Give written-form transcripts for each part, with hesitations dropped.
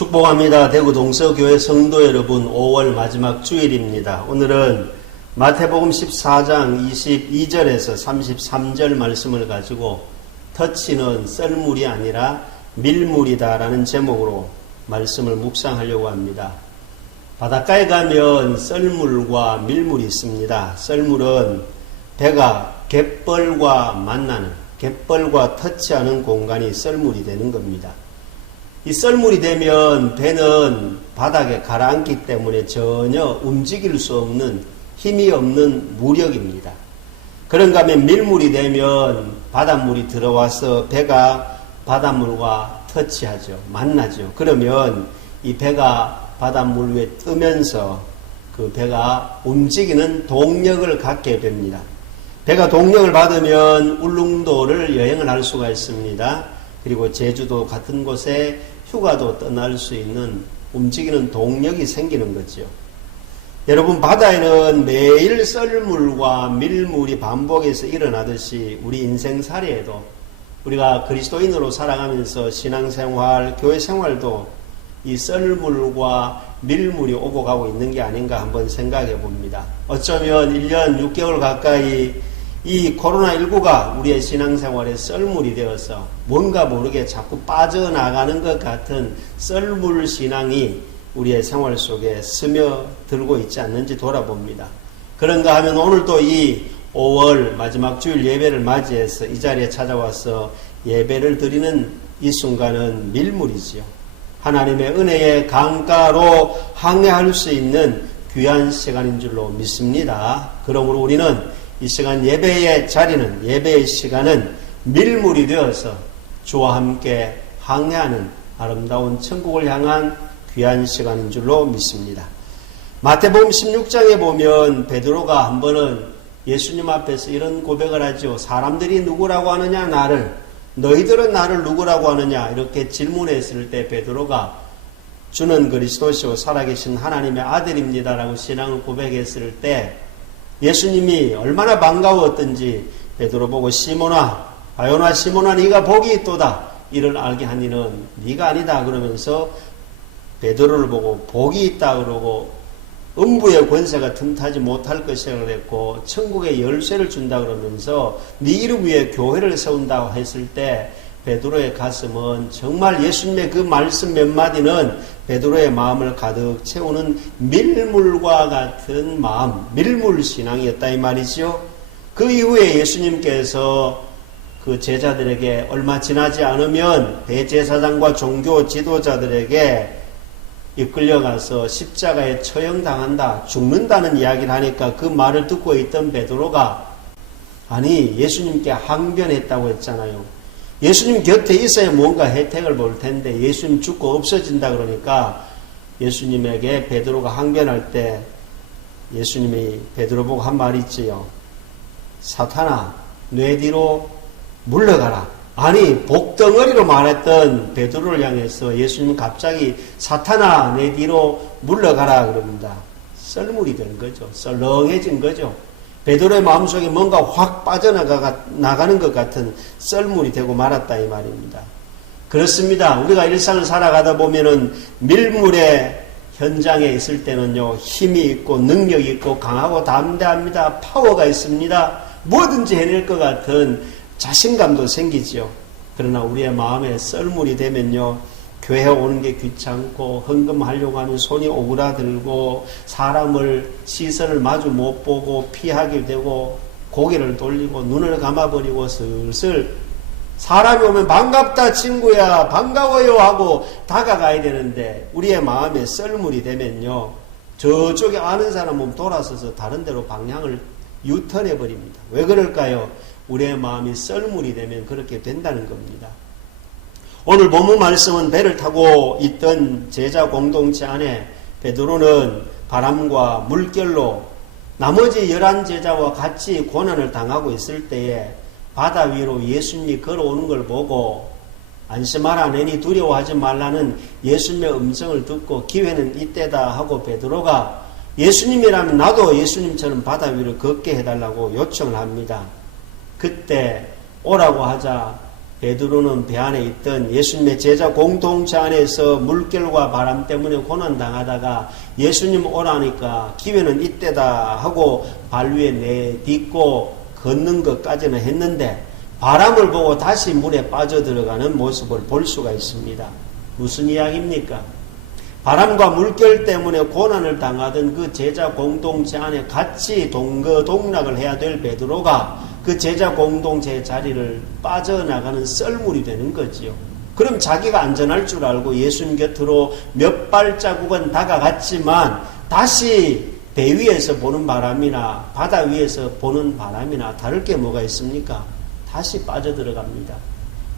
축복합니다. 대구 동서교회 성도 여러분, 5월 마지막 주일입니다. 오늘은 마태복음 14장 22절에서 33절 말씀을 가지고 터치는 썰물이 아니라 밀물이다 라는 제목으로 말씀을 묵상하려고 합니다. 바닷가에 가면 썰물과 밀물이 있습니다. 썰물은 배가 갯벌과 만나는, 갯벌과 터치하는 공간이 썰물이 되는 겁니다. 이 썰물이 되면 배는 바닥에 가라앉기 때문에 전혀 움직일 수 없는, 힘이 없는 무력입니다. 그런가 하면 밀물이 되면 바닷물이 들어와서 배가 바닷물과 터치하죠. 만나죠. 그러면 이 배가 바닷물 위에 뜨면서 그 배가 움직이는 동력을 갖게 됩니다. 배가 동력을 받으면 울릉도를 여행을 할 수가 있습니다. 그리고 제주도 같은 곳에 휴가도 떠날 수 있는 움직이는 동력이 생기는 거죠. 여러분, 바다에는 매일 썰물과 밀물이 반복해서 일어나듯이 우리 인생살이에도 우리가 그리스도인으로 살아가면서 신앙생활, 교회생활도 이 썰물과 밀물이 오고 가고 있는 게 아닌가 한번 생각해 봅니다. 어쩌면 1년 6개월 가까이 이 코로나19가 우리의 신앙생활에 썰물이 되어서 뭔가 모르게 자꾸 빠져나가는 것 같은 썰물 신앙이 우리의 생활 속에 스며들고 있지 않는지 돌아봅니다. 그런가 하면 오늘도 이 5월 마지막 주일 예배를 맞이해서 이 자리에 찾아와서 예배를 드리는 이 순간은 밀물이지요. 하나님의 은혜의 강가로 항해할 수 있는 귀한 시간인 줄로 믿습니다. 그러므로 우리는 이 시간 예배의 자리는, 예배의 시간은 밀물이 되어서 주와 함께 항해하는 아름다운 천국을 향한 귀한 시간인 줄로 믿습니다. 마태복음 16장에 보면 베드로가 한 번은 예수님 앞에서 이런 고백을 하죠. 사람들이 누구라고 하느냐 나를, 너희들은 나를 누구라고 하느냐 이렇게 질문했을 때 베드로가 주는 그리스도시요 살아계신 하나님의 아들입니다라고 신앙을 고백했을 때 예수님이 얼마나 반가웠던지 베드로 보고 시몬아, 바요나 시몬아, 네가 복이 있도다. 이를 알게 하니는 네가 아니다 그러면서 베드로를 보고 복이 있다 그러고 음부의 권세가 틈타지 못할 것이라 그랬고 천국의 열쇠를 준다 그러면서 네 이름 위에 교회를 세운다고 했을 때 베드로의 가슴은 정말 예수님의 그 말씀 몇 마디는 베드로의 마음을 가득 채우는 밀물과 같은 마음, 밀물 신앙이었다 이 말이죠. 그 이후에 예수님께서 그 제자들에게 얼마 지나지 않으면 대제사장과 종교 지도자들에게 이끌려가서 십자가에 처형당한다, 죽는다는 이야기를 하니까 그 말을 듣고 있던 베드로가 아니 예수님께 항변했다고 했잖아요. 예수님 곁에 있어야 뭔가 혜택을 볼 텐데 예수님 죽고 없어진다 그러니까 예수님에게 베드로가 항변할 때 예수님이 베드로 보고 한 말이 있지요. 사탄아, 뇌 뒤로 물러가라. 아니 복덩어리로 말했던 베드로를 향해서 예수님은 갑자기 사탄아 내 뒤로 물러가라 그럽니다. 썰물이 된 거죠. 썰렁해진 거죠. 베드로의 마음속에 뭔가 확 빠져나가는 것 같은 썰물이 되고 말았다 이 말입니다. 그렇습니다. 우리가 일상을 살아가다 보면은 밀물의 현장에 있을 때는요 힘이 있고 능력이 있고 강하고 담대합니다. 파워가 있습니다. 뭐든지 해낼 것 같은 자신감도 생기지요. 그러나 우리의 마음에 썰물이 되면요 교회 오는 게 귀찮고 헌금하려고 하면 손이 오그라들고 사람을 시선을 마주 못 보고 피하게 되고 고개를 돌리고 눈을 감아버리고 슬슬 사람이 오면 반갑다 친구야 반가워요 하고 다가가야 되는데 우리의 마음에 썰물이 되면요 저쪽에 아는 사람은 돌아서서 다른 데로 방향을 유턴해 버립니다. 왜 그럴까요? 우리의 마음이 썰물이 되면 그렇게 된다는 겁니다. 오늘 본문 말씀은 배를 타고 있던 제자 공동체 안에 베드로는 바람과 물결로 나머지 11제자와 같이 고난을 당하고 있을 때에 바다 위로 예수님이 걸어오는 걸 보고 안심하라 내니 두려워하지 말라는 예수님의 음성을 듣고 기회는 이때다 하고 베드로가 예수님이라면 나도 예수님처럼 바다 위로 걷게 해달라고 요청을 합니다. 그때 오라고 하자 베드로는 배 안에 있던 예수님의 제자 공동체 안에서 물결과 바람 때문에 고난당하다가 예수님 오라니까 기회는 이때다 하고 발 위에 내딛고 걷는 것까지는 했는데 바람을 보고 다시 물에 빠져들어가는 모습을 볼 수가 있습니다. 무슨 이야기입니까? 바람과 물결 때문에 고난을 당하던 그 제자 공동체 안에 같이 동거동락을 해야 될 베드로가 그 제자 공동체의 자리를 빠져나가는 썰물이 되는 거지요. 그럼 자기가 안전할 줄 알고 예수님 곁으로 몇 발자국은 다가갔지만 다시 배 위에서 보는 바람이나 바다 위에서 보는 바람이나 다를 게 뭐가 있습니까? 다시 빠져들어갑니다.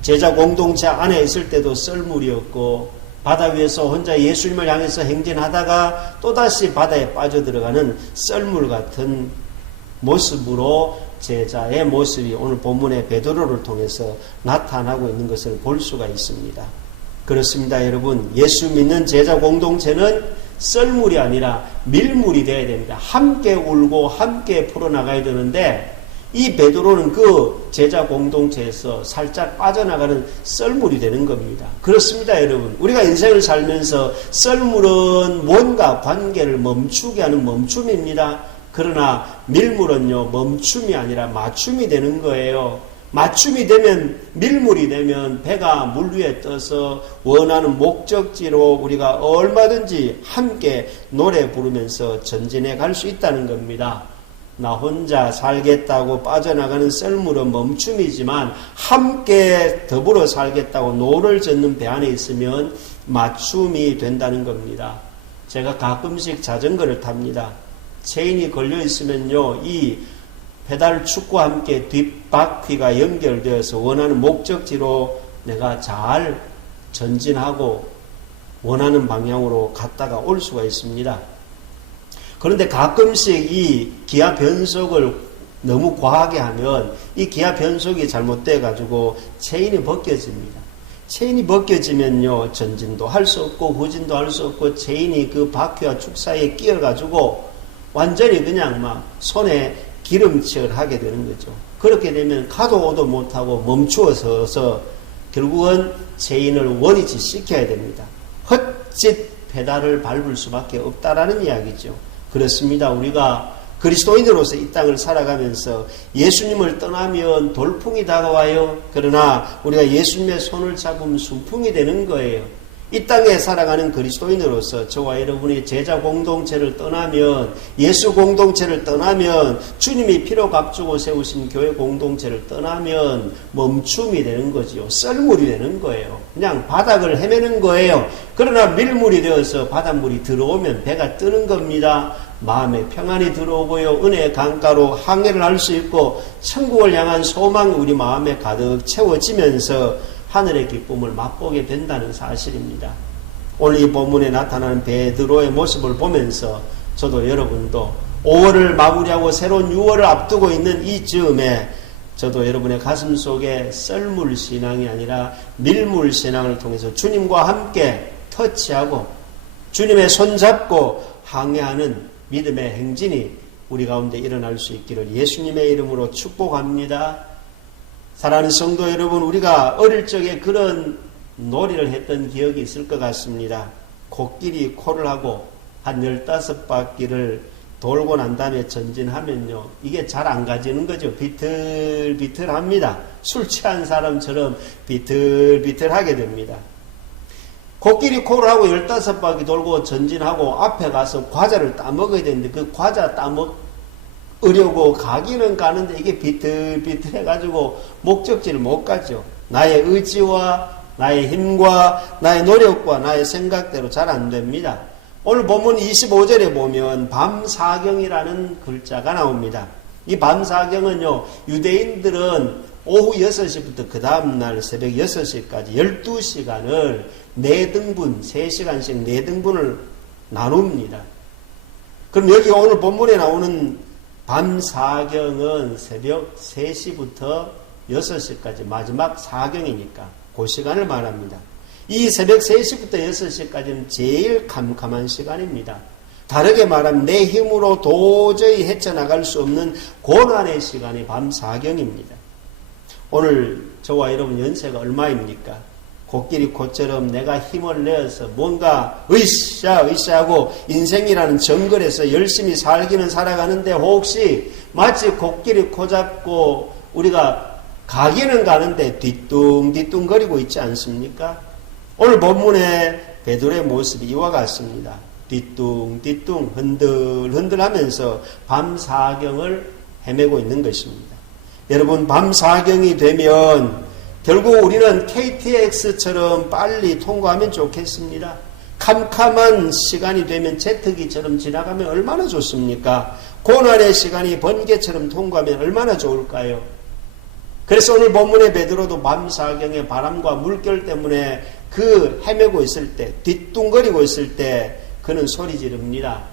제자 공동체 안에 있을 때도 썰물이었고 바다 위에서 혼자 예수님을 향해서 행진하다가 또다시 바다에 빠져들어가는 썰물 같은 모습으로 제자의 모습이 오늘 본문의 베드로를 통해서 나타나고 있는 것을 볼 수가 있습니다. 그렇습니다, 여러분. 예수 믿는 제자 공동체는 썰물이 아니라 밀물이 되어야 됩니다. 함께 울고 함께 풀어나가야 되는데 이 베드로는 그 제자 공동체에서 살짝 빠져나가는 썰물이 되는 겁니다. 그렇습니다, 여러분. 우리가 인생을 살면서 썰물은 뭔가 관계를 멈추게 하는 멈춤입니다. 그러나 밀물은요, 멈춤이 아니라 맞춤이 되는 거예요. 맞춤이 되면, 밀물이 되면 배가 물 위에 떠서 원하는 목적지로 우리가 얼마든지 함께 노래 부르면서 전진해 갈 수 있다는 겁니다. 나 혼자 살겠다고 빠져나가는 썰물은 멈춤이지만 함께 더불어 살겠다고 노를 젓는 배 안에 있으면 맞춤이 된다는 겁니다. 제가 가끔씩 자전거를 탑니다. 체인이 걸려 있으면요, 이 페달 축과 함께 뒷바퀴가 연결되어서 원하는 목적지로 내가 잘 전진하고 원하는 방향으로 갔다가 올 수가 있습니다. 그런데 가끔씩 이 기아 변속을 너무 과하게 하면 이 기아 변속이 잘못돼 가지고 체인이 벗겨집니다. 체인이 벗겨지면요, 전진도 할 수 없고 후진도 할 수 없고 체인이 그 바퀴와 축 사이에 끼어 가지고 완전히 그냥 막 손에 기름칠을 하게 되는 거죠. 그렇게 되면 가도 오도 못하고 멈추어서 결국은 체인을 원위치 시켜야 됩니다. 헛짓 페달을 밟을 수밖에 없다라는 이야기죠. 그렇습니다. 우리가 그리스도인으로서 이 땅을 살아가면서 예수님을 떠나면 돌풍이 다가와요. 그러나 우리가 예수님의 손을 잡으면 순풍이 되는 거예요. 이 땅에 살아가는 그리스도인으로서 저와 여러분이 제자 공동체를 떠나면, 예수 공동체를 떠나면, 주님이 피로 값주고 세우신 교회 공동체를 떠나면 멈춤이 되는 거지요. 썰물이 되는 거예요. 그냥 바닥을 헤매는 거예요. 그러나 밀물이 되어서 바닷물이 들어오면 배가 뜨는 겁니다. 마음에 평안이 들어오고요, 은혜의 강가로 항해를 할 수 있고 천국을 향한 소망이 우리 마음에 가득 채워지면서 하늘의 기쁨을 맛보게 된다는 사실입니다. 오늘 이 본문에 나타나는 베드로의 모습을 보면서 저도 여러분도 5월을 마무리하고 새로운 6월을 앞두고 있는 이 즈음에 저도 여러분의 가슴 속에 썰물 신앙이 아니라 밀물 신앙을 통해서 주님과 함께 터치하고 주님의 손잡고 항해하는 믿음의 행진이 우리 가운데 일어날 수 있기를 예수님의 이름으로 축복합니다. 사랑하는 성도 여러분, 우리가 어릴 적에 그런 놀이를 했던 기억이 있을 것 같습니다. 코끼리 코를 하고 한 15바퀴를 돌고 난 다음에 전진하면요, 이게 잘 안 가지는 거죠. 비틀비틀합니다. 술 취한 사람처럼 비틀비틀하게 됩니다. 코끼리 코를 하고 15바퀴 돌고 전진하고 앞에 가서 과자를 따먹어야 되는데 그 과자 따먹으려고 가기는 가는데 이게 비틀비틀해가지고 목적지를 못 가죠. 나의 의지와 나의 힘과 나의 노력과 나의 생각대로 잘 안 됩니다. 오늘 본문 25절에 보면 밤사경이라는 글자가 나옵니다. 이 밤사경은요, 유대인들은 오후 6시부터 그 다음날 새벽 6시까지 12시간을 4등분, 3시간씩 4등분을 나눕니다. 그럼 여기 오늘 본문에 나오는 밤사경은 새벽 3시부터 6시까지 마지막 사경이니까 그 시간을 말합니다. 이 새벽 3시부터 6시까지는 제일 캄캄한 시간입니다. 다르게 말하면 내 힘으로 도저히 헤쳐나갈 수 없는 고난의 시간이 밤사경입니다. 오늘 저와 여러분 연세가 얼마입니까? 코끼리 코처럼 내가 힘을 내어서 뭔가 으쌰하고 인생이라는 정글에서 열심히 살기는 살아가는데 혹시 마치 코끼리 코 잡고 우리가 가기는 가는데 뒤뚱뒤뚱거리고 있지 않습니까? 오늘 본문에 베드로의 모습이 이와 같습니다. 뒤뚱뒤뚱 흔들흔들하면서 밤사경을 헤매고 있는 것입니다. 여러분, 밤사경이 되면 결국 우리는 KTX처럼 빨리 통과하면 좋겠습니다. 캄캄한 시간이 되면 제트기처럼 지나가면 얼마나 좋습니까? 고난의 시간이 번개처럼 통과하면 얼마나 좋을까요? 그래서 오늘 본문의 베드로도 밤사경에 바람과 물결 때문에 그 헤매고 있을 때, 뒤뚱거리고 있을 때 그는 소리 지릅니다.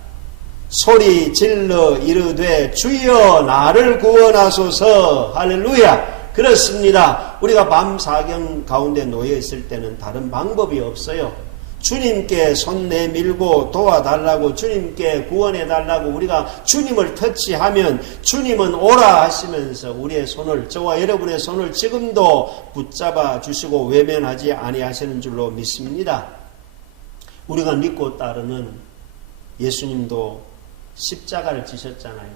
소리 질러 이르되 주여 나를 구원하소서. 할렐루야. 그렇습니다. 우리가 밤사경 가운데 놓여 있을 때는 다른 방법이 없어요. 주님께 손 내밀고 도와달라고, 주님께 구원해달라고 우리가 주님을 터치하면 주님은 오라 하시면서 우리의 손을, 저와 여러분의 손을 지금도 붙잡아 주시고 외면하지 아니하시는 줄로 믿습니다. 우리가 믿고 따르는 예수님도 십자가를 지셨잖아요.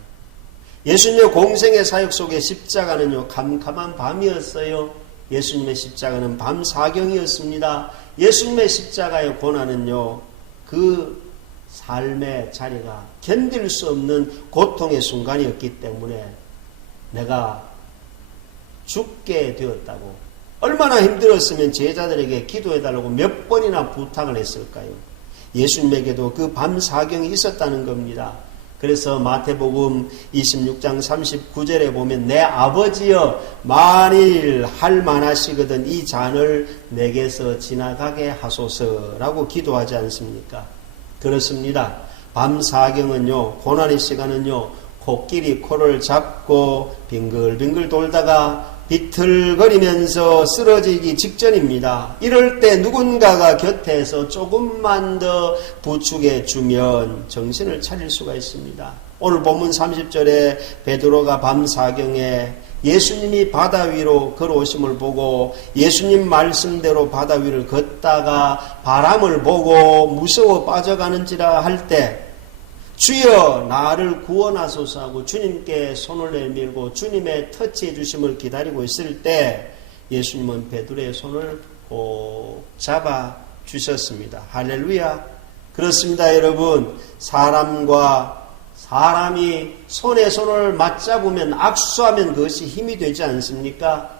예수님의 공생의 사역 속에 십자가는요, 캄캄한 밤이었어요. 예수님의 십자가는 밤사경이었습니다. 예수님의 십자가의 고난은요, 그 삶의 자리가 견딜 수 없는 고통의 순간이었기 때문에 내가 죽게 되었다고, 얼마나 힘들었으면 제자들에게 기도해달라고 몇 번이나 부탁을 했을까요? 예수님에게도 그 밤사경이 있었다는 겁니다. 그래서 마태복음 26장 39절에 보면 내 아버지여 만일 할만하시거든 이 잔을 내게서 지나가게 하소서라고 기도하지 않습니까? 그렇습니다. 밤사경은요, 고난의 시간은요, 코끼리 코를 잡고 빙글빙글 돌다가 비틀거리면서 쓰러지기 직전입니다. 이럴 때 누군가가 곁에서 조금만 더 부축해 주면 정신을 차릴 수가 있습니다. 오늘 본문 30절에 베드로가 밤사경에 예수님이 바다 위로 걸어오심을 보고 예수님 말씀대로 바다 위를 걷다가 바람을 보고 무서워 빠져가는지라 할 때 주여 나를 구원하소서 하고 주님께 손을 내밀고 주님의 터치해 주심을 기다리고 있을 때 예수님은 베드로의 손을 꼭 잡아 주셨습니다. 할렐루야. 그렇습니다. 여러분, 사람과 사람이 손에 손을 맞잡으면 악수하면 그것이 힘이 되지 않습니까?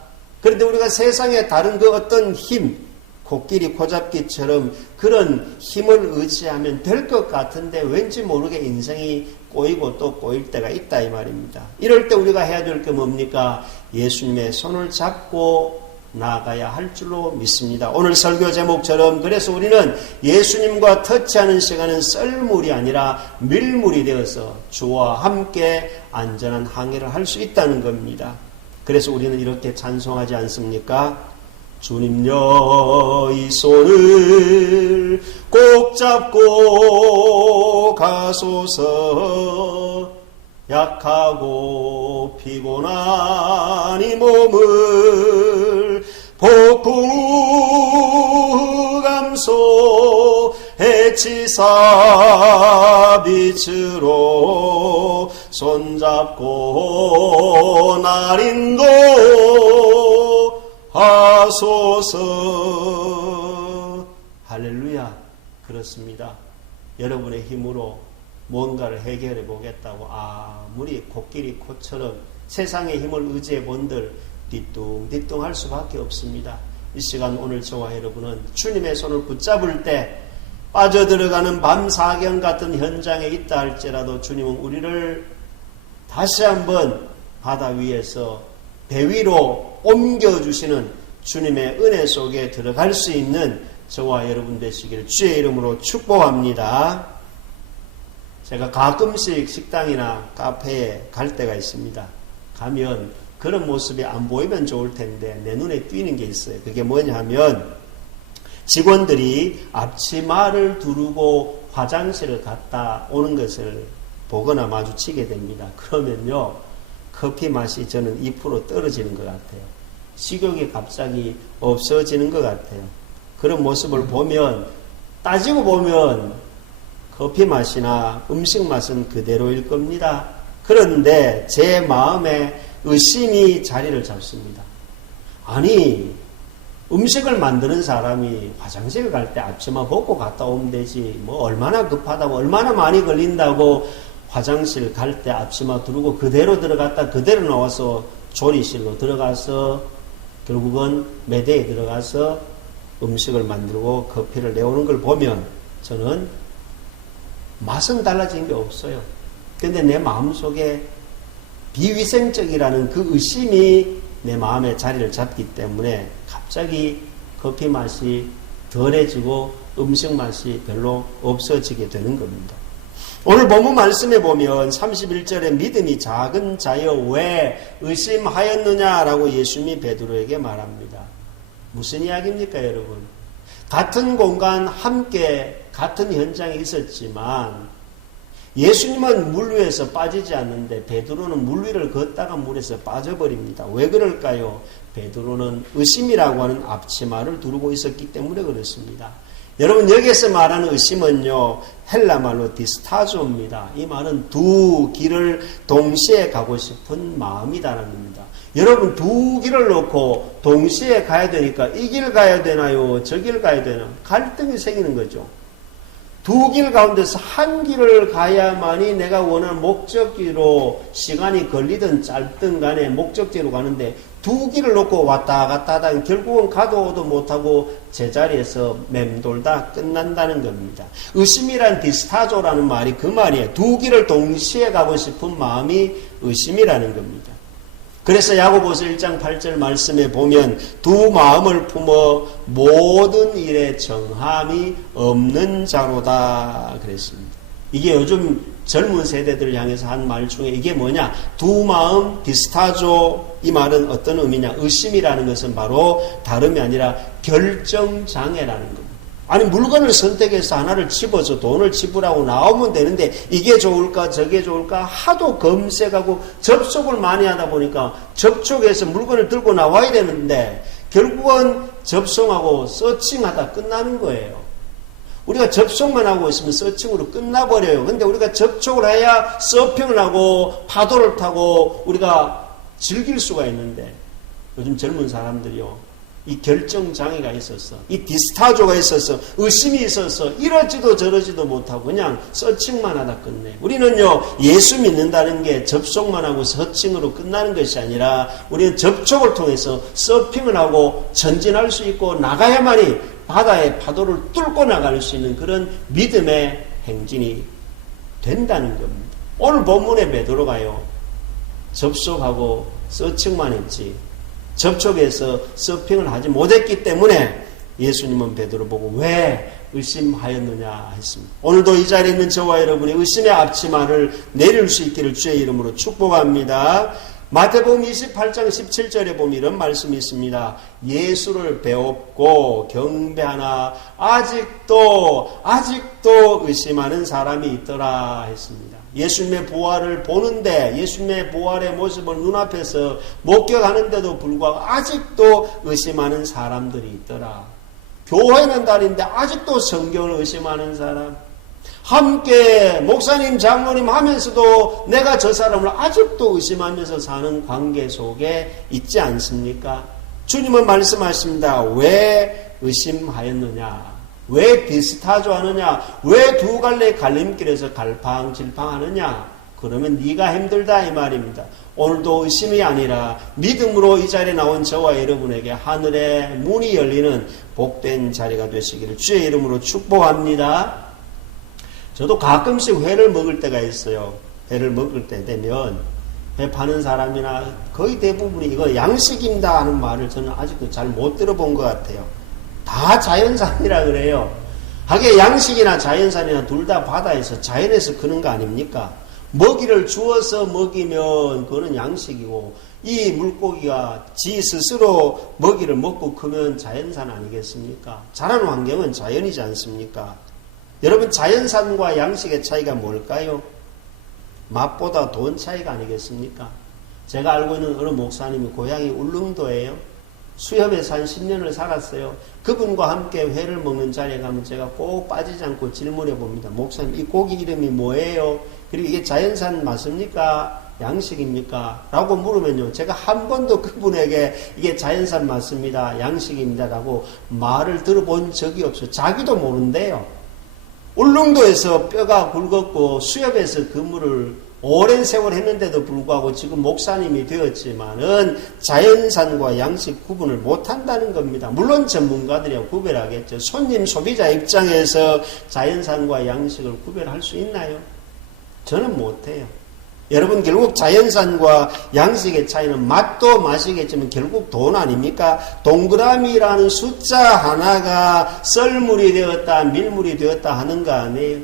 그런데 우리가 세상에 다른 그 어떤 힘, 코끼리 코잡기처럼 그런 힘을 의지하면 될 것 같은데 왠지 모르게 인생이 꼬이고 또 꼬일 때가 있다 이 말입니다. 이럴 때 우리가 해야 될 게 뭡니까? 예수님의 손을 잡고 나아가야 할 줄로 믿습니다. 오늘 설교 제목처럼 그래서 우리는 예수님과 터치하는 시간은 썰물이 아니라 밀물이 되어서 주와 함께 안전한 항해를 할 수 있다는 겁니다. 그래서 우리는 이렇게 찬송하지 않습니까? 주님여 이 손을 꼭 잡고 가소서. 약하고 피곤한 이 몸을 폭풍우 감소 해치사 빛으로 손잡고 날 인도 하소서. 할렐루야. 그렇습니다. 여러분의 힘으로 뭔가를 해결해 보겠다고 아무리 코끼리 코처럼 세상의 힘을 의지해 본들 뒤뚱뒤뚱 할 수밖에 없습니다. 이 시간 오늘 저와 여러분은 주님의 손을 붙잡을 때 빠져들어가는 밤사경 같은 현장에 있다 할지라도 주님은 우리를 다시 한번 바다 위에서 배 위로 옮겨주시는 주님의 은혜 속에 들어갈 수 있는 저와 여러분 되시기를 주의 이름으로 축복합니다. 제가 가끔씩 식당이나 카페에 갈 때가 있습니다. 가면 그런 모습이 안 보이면 좋을 텐데 내 눈에 띄는 게 있어요. 그게 뭐냐 하면 직원들이 앞치마를 두르고 화장실을 갔다 오는 것을 보거나 마주치게 됩니다. 그러면요, 커피 맛이 저는 2% 떨어지는 것 같아요. 식욕이 갑자기 없어지는 것 같아요. 그런 모습을 보면, 따지고 보면 커피 맛이나 음식 맛은 그대로일 겁니다. 그런데 제 마음에 의심이 자리를 잡습니다. 아니, 음식을 만드는 사람이 화장실 갈 때 앞치마 벗고 갔다 오면 되지. 뭐 얼마나 급하다고, 얼마나 많이 걸린다고 화장실 갈 때 앞치마 두르고 그대로 들어갔다 그대로 나와서 조리실로 들어가서 결국은 매대에 들어가서 음식을 만들고 커피를 내오는 걸 보면 저는 맛은 달라진 게 없어요. 근데 내 마음속에 비위생적이라는 그 의심이 내 마음에 자리를 잡기 때문에 갑자기 커피 맛이 덜해지고 음식 맛이 별로 없어지게 되는 겁니다. 오늘 본문 말씀에 보면 31절에 믿음이 작은 자여 왜 의심하였느냐라고 예수님이 베드로에게 말합니다. 무슨 이야기입니까, 여러분? 같은 공간 함께 같은 현장에 있었지만 예수님은 물 위에서 빠지지 않는데 베드로는 물 위를 걷다가 물에서 빠져버립니다. 왜 그럴까요? 베드로는 의심이라고 하는 앞치마를 두르고 있었기 때문에 그렇습니다. 여러분, 여기에서 말하는 의심은요, 헬라말로 디스타조입니다. 이 말은 두 길을 동시에 가고 싶은 마음이다라는 겁니다. 여러분, 두 길을 놓고 동시에 가야 되니까 이 길 가야 되나요? 저 길 가야 되나? 갈등이 생기는 거죠. 두 길 가운데서 한 길을 가야만이 내가 원하는 목적지로 시간이 걸리든 짧든 간에 목적지로 가는데 두 길을 놓고 왔다 갔다 하다 결국은 가도 오도 못하고 제자리에서 맴돌다 끝난다는 겁니다. 의심이란 디스타조라는 말이 그 말이에요. 두 길을 동시에 가고 싶은 마음이 의심이라는 겁니다. 그래서 야고보서 1장 8절 말씀에 보면 두 마음을 품어 모든 일에 정함이 없는 자로다 그랬습니다. 이게 요즘 젊은 세대들을 향해서 한 말 중에 이게 뭐냐? 두 마음 디스타조, 이 말은 어떤 의미냐? 의심이라는 것은 바로 다름이 아니라 결정장애라는 겁니다. 아니, 물건을 선택해서 하나를 집어서 돈을 지불하고 나오면 되는데 이게 좋을까 저게 좋을까 하도 검색하고 접촉을 많이 하다 보니까 접촉해서 물건을 들고 나와야 되는데 결국은 접속하고 서칭하다 끝나는 거예요. 우리가 접속만 하고 있으면 서칭으로 끝나버려요. 근데 우리가 접촉을 해야 서핑을 하고 파도를 타고 우리가 즐길 수가 있는데 요즘 젊은 사람들이요, 이 결정장애가 있어서, 이 디스타조가 있어서, 의심이 있어서 이러지도 저러지도 못하고 그냥 서칭만 하다 끝내. 우리는요, 예수 믿는다는 게 접속만 하고 서칭으로 끝나는 것이 아니라 우리는 접촉을 통해서 서핑을 하고 전진할 수 있고 나가야만이 바다의 파도를 뚫고 나갈 수 있는 그런 믿음의 행진이 된다는 겁니다. 오늘 본문의 베드로가요, 접속하고 서칭만 했지 접촉해서 서핑을 하지 못했기 때문에 예수님은 베드로 보고 왜 의심하였느냐 했습니다. 오늘도 이 자리에 있는 저와 여러분이 의심의 앞치마를 내릴 수 있기를 주의 이름으로 축복합니다. 마태복음 28장 17절에 보면 이런 말씀이 있습니다. 예수를 배웠고 경배하나 아직도 의심하는 사람이 있더라 했습니다. 예수님의 부활을 보는데 예수님의 부활의 모습을 눈앞에서 목격하는데도 불구하고 아직도 의심하는 사람들이 있더라. 교회는 다른데 아직도 성경을 의심하는 사람, 함께 목사님 장로님 하면서도 내가 저 사람을 아직도 의심하면서 사는 관계 속에 있지 않습니까? 주님은 말씀하십니다. 왜 의심하였느냐? 왜 디스타조 하느냐? 왜 두 갈래 갈림길에서 갈팡질팡하느냐? 그러면 네가 힘들다 이 말입니다. 오늘도 의심이 아니라 믿음으로 이 자리에 나온 저와 여러분에게 하늘의 문이 열리는 복된 자리가 되시기를 주의 이름으로 축복합니다. 저도 가끔씩 회를 먹을 때가 있어요. 회를 먹을 때 되면 회 파는 사람이나 거의 대부분이 이거 양식입니다 하는 말을 저는 아직도 잘 못 들어본 것 같아요. 다 자연산이라 그래요. 하게 양식이나 자연산이나 둘 다 바다에서 자연에서 크는 거 아닙니까? 먹이를 주어서 먹이면 그거는 양식이고 이 물고기가 지 스스로 먹이를 먹고 크면 자연산 아니겠습니까? 자라는 환경은 자연이지 않습니까? 여러분, 자연산과 양식의 차이가 뭘까요? 맛보다 돈 차이가 아니겠습니까? 제가 알고 있는 어느 목사님이 고향이 울릉도예요. 수협에서 한 10년을 살았어요. 그분과 함께 회를 먹는 자리에 가면 제가 꼭 빠지지 않고 질문해 봅니다. 목사님, 이 고기 이름이 뭐예요? 그리고 이게 자연산 맞습니까? 양식입니까? 라고 물으면요, 제가 한 번도 그분에게 이게 자연산 맞습니다, 양식입니다 라고 말을 들어본 적이 없어요. 자기도 모른대요. 울릉도에서 뼈가 굵었고 수협에서 근무를 오랜 세월 했는데도 불구하고 지금 목사님이 되었지만은 자연산과 양식 구분을 못한다는 겁니다. 물론 전문가들이야 구별하겠죠. 손님 소비자 입장에서 자연산과 양식을 구별할 수 있나요? 저는 못해요. 여러분, 결국 자연산과 양식의 차이는 맛도 맛이겠지만 결국 돈 아닙니까? 동그라미라는 숫자 하나가 썰물이 되었다 밀물이 되었다 하는 거 아니에요?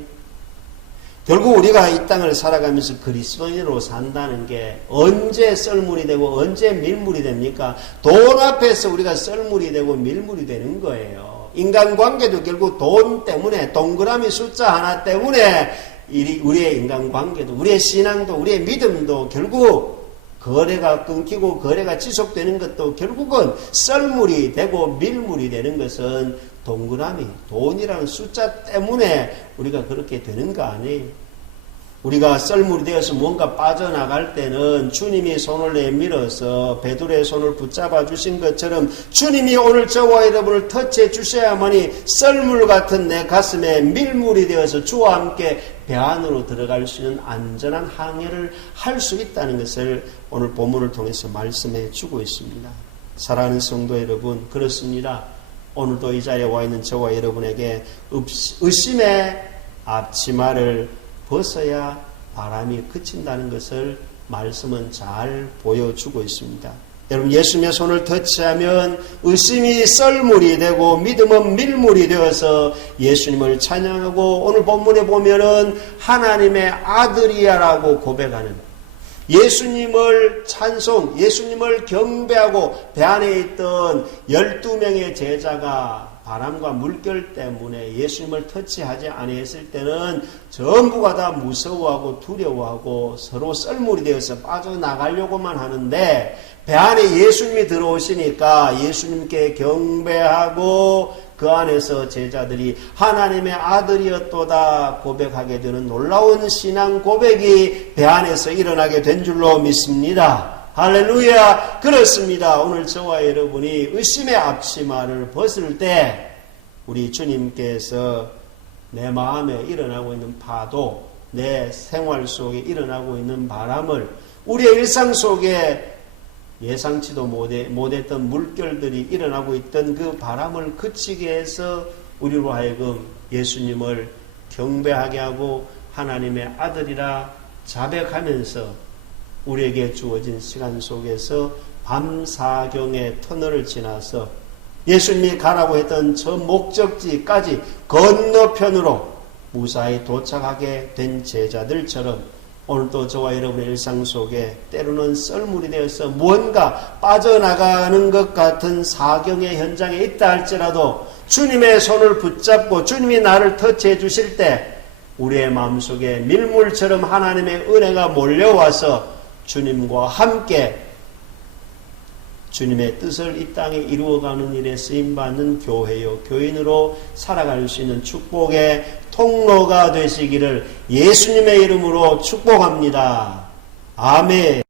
결국 우리가 이 땅을 살아가면서 그리스도인으로 산다는 게 언제 썰물이 되고 언제 밀물이 됩니까? 돈 앞에서 우리가 썰물이 되고 밀물이 되는 거예요. 인간관계도 결국 돈 때문에, 동그라미 숫자 하나 때문에 우리의 인간관계도, 우리의 신앙도, 우리의 믿음도 결국 거래가 끊기고 거래가 지속되는 것도 결국은 썰물이 되고 밀물이 되는 것은 동그라미, 돈이라는 숫자 때문에 우리가 그렇게 되는 거 아니에요. 우리가 썰물이 되어서 뭔가 빠져나갈 때는 주님이 손을 내밀어서 베드로의 손을 붙잡아 주신 것처럼 주님이 오늘 저와 여러분을 터치해 주셔야만이 썰물 같은 내 가슴에 밀물이 되어서 주와 함께 배 안으로 들어갈 수 있는 안전한 항해를 할 수 있다는 것을 오늘 본문을 통해서 말씀해 주고 있습니다. 사랑하는 성도 여러분, 그렇습니다. 오늘도 이 자리에 와 있는 저와 여러분에게 의심의 앞치마를 벗어야 바람이 그친다는 것을 말씀은 잘 보여주고 있습니다. 여러분, 예수님의 손을 터치하면 의심이 썰물이 되고 믿음은 밀물이 되어서 예수님을 찬양하고 오늘 본문에 보면은 하나님의 아들이야라고 고백하는, 예수님을 찬송, 예수님을 경배하고 배 안에 있던 12명의 제자가 바람과 물결 때문에 예수님을 터치하지 아니했을 때는 전부가 다 무서워하고 두려워하고 서로 썰물이 되어서 빠져나가려고만 하는데, 배 안에 예수님이 들어오시니까 예수님께 경배하고 그 안에서 제자들이 하나님의 아들이었도다 고백하게 되는 놀라운 신앙 고백이 배 안에서 일어나게 된 줄로 믿습니다. 할렐루야. 그렇습니다. 오늘 저와 여러분이 의심의 앞치마를 벗을 때 우리 주님께서 내 마음에 일어나고 있는 파도, 내 생활 속에 일어나고 있는 바람을, 우리의 일상 속에 예상치도 못했던 물결들이 일어나고 있던 그 바람을 그치게 해서 우리로 하여금 예수님을 경배하게 하고 하나님의 아들이라 자백하면서 우리에게 주어진 시간 속에서 밤사경의 터널을 지나서 예수님이 가라고 했던 저 목적지까지 건너편으로 무사히 도착하게 된 제자들처럼 오늘도 저와 여러분의 일상 속에 때로는 썰물이 되어서 무언가 빠져나가는 것 같은 사경의 현장에 있다 할지라도 주님의 손을 붙잡고 주님이 나를 터치해 주실 때 우리의 마음속에 밀물처럼 하나님의 은혜가 몰려와서 주님과 함께 주님의 뜻을 이 땅에 이루어가는 일에 쓰임받는 교회요, 교인으로 살아갈 수 있는 축복의 통로가 되시기를 예수님의 이름으로 축복합니다. 아멘.